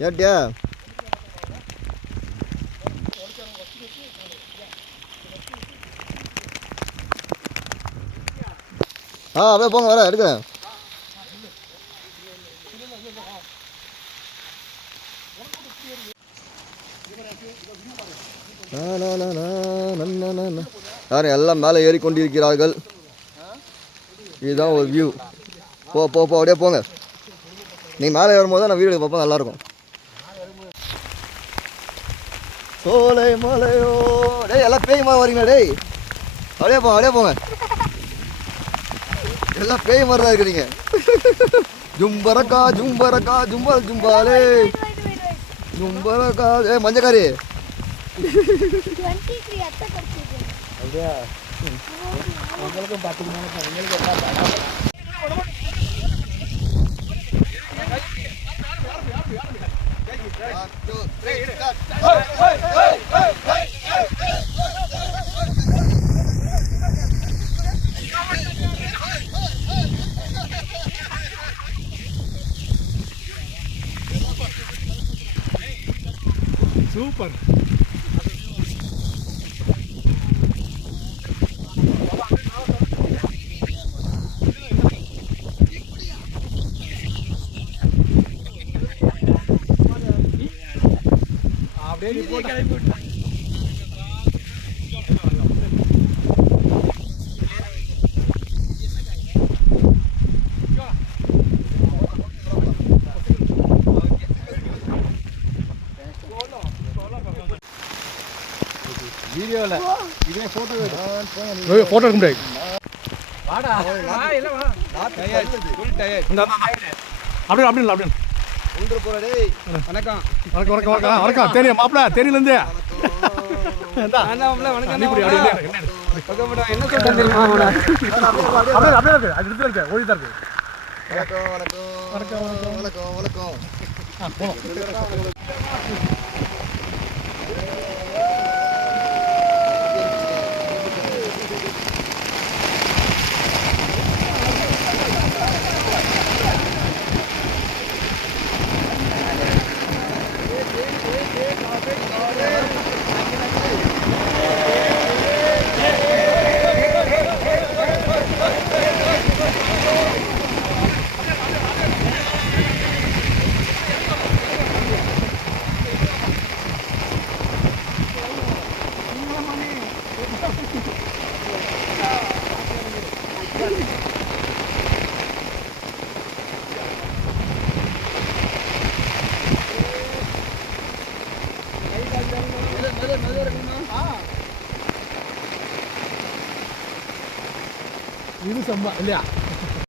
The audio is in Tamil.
கேட்டியா? அப்படியே போங்க, வர எடுக்கிறேன். யாரும் எல்லாம் மேலே ஏறிக்கொண்டிருக்கிறார்கள். இதுதான் ஒரு வியூ. போ போ போ அப்படியே போங்க. நீ மேலே ஏறும்போது தான் நான் வீடியோ பார்ப்போம், நல்லாயிருக்கும். சோலை மலையோ டேய், எல்லாம் பேய் மாதிரி வரீங்களா டேய்? அப்படியே போங்க, அப்படியே போங்க. எல்லாம் பேய் மாதிரி தான் இருக்கிறீங்க. ஜும்பரக்கா ஜும்பரக்கா ஜும்பல் ஜும்பாலே ஜும்பரக்கா. மஞ்சக்காரி அப்படியா? உங்களுக்கும் பார்த்துக்கணும். உங்களுக்கு சூப்பர். வீடியோவில் இதே ஃபோட்டோ ஃபோட்டோ எடுக்க முடியாது. அப்படியே அப்படியே அப்படியே ஒன்று போகிற டேய். வணக்கம் வணக்கம் வணக்கம் வணக்கம் வணக்கம். தெரியும் மாப்பிள்ள, தெரியலேருந்து வணக்கம். இது சம்பா இல்லையா?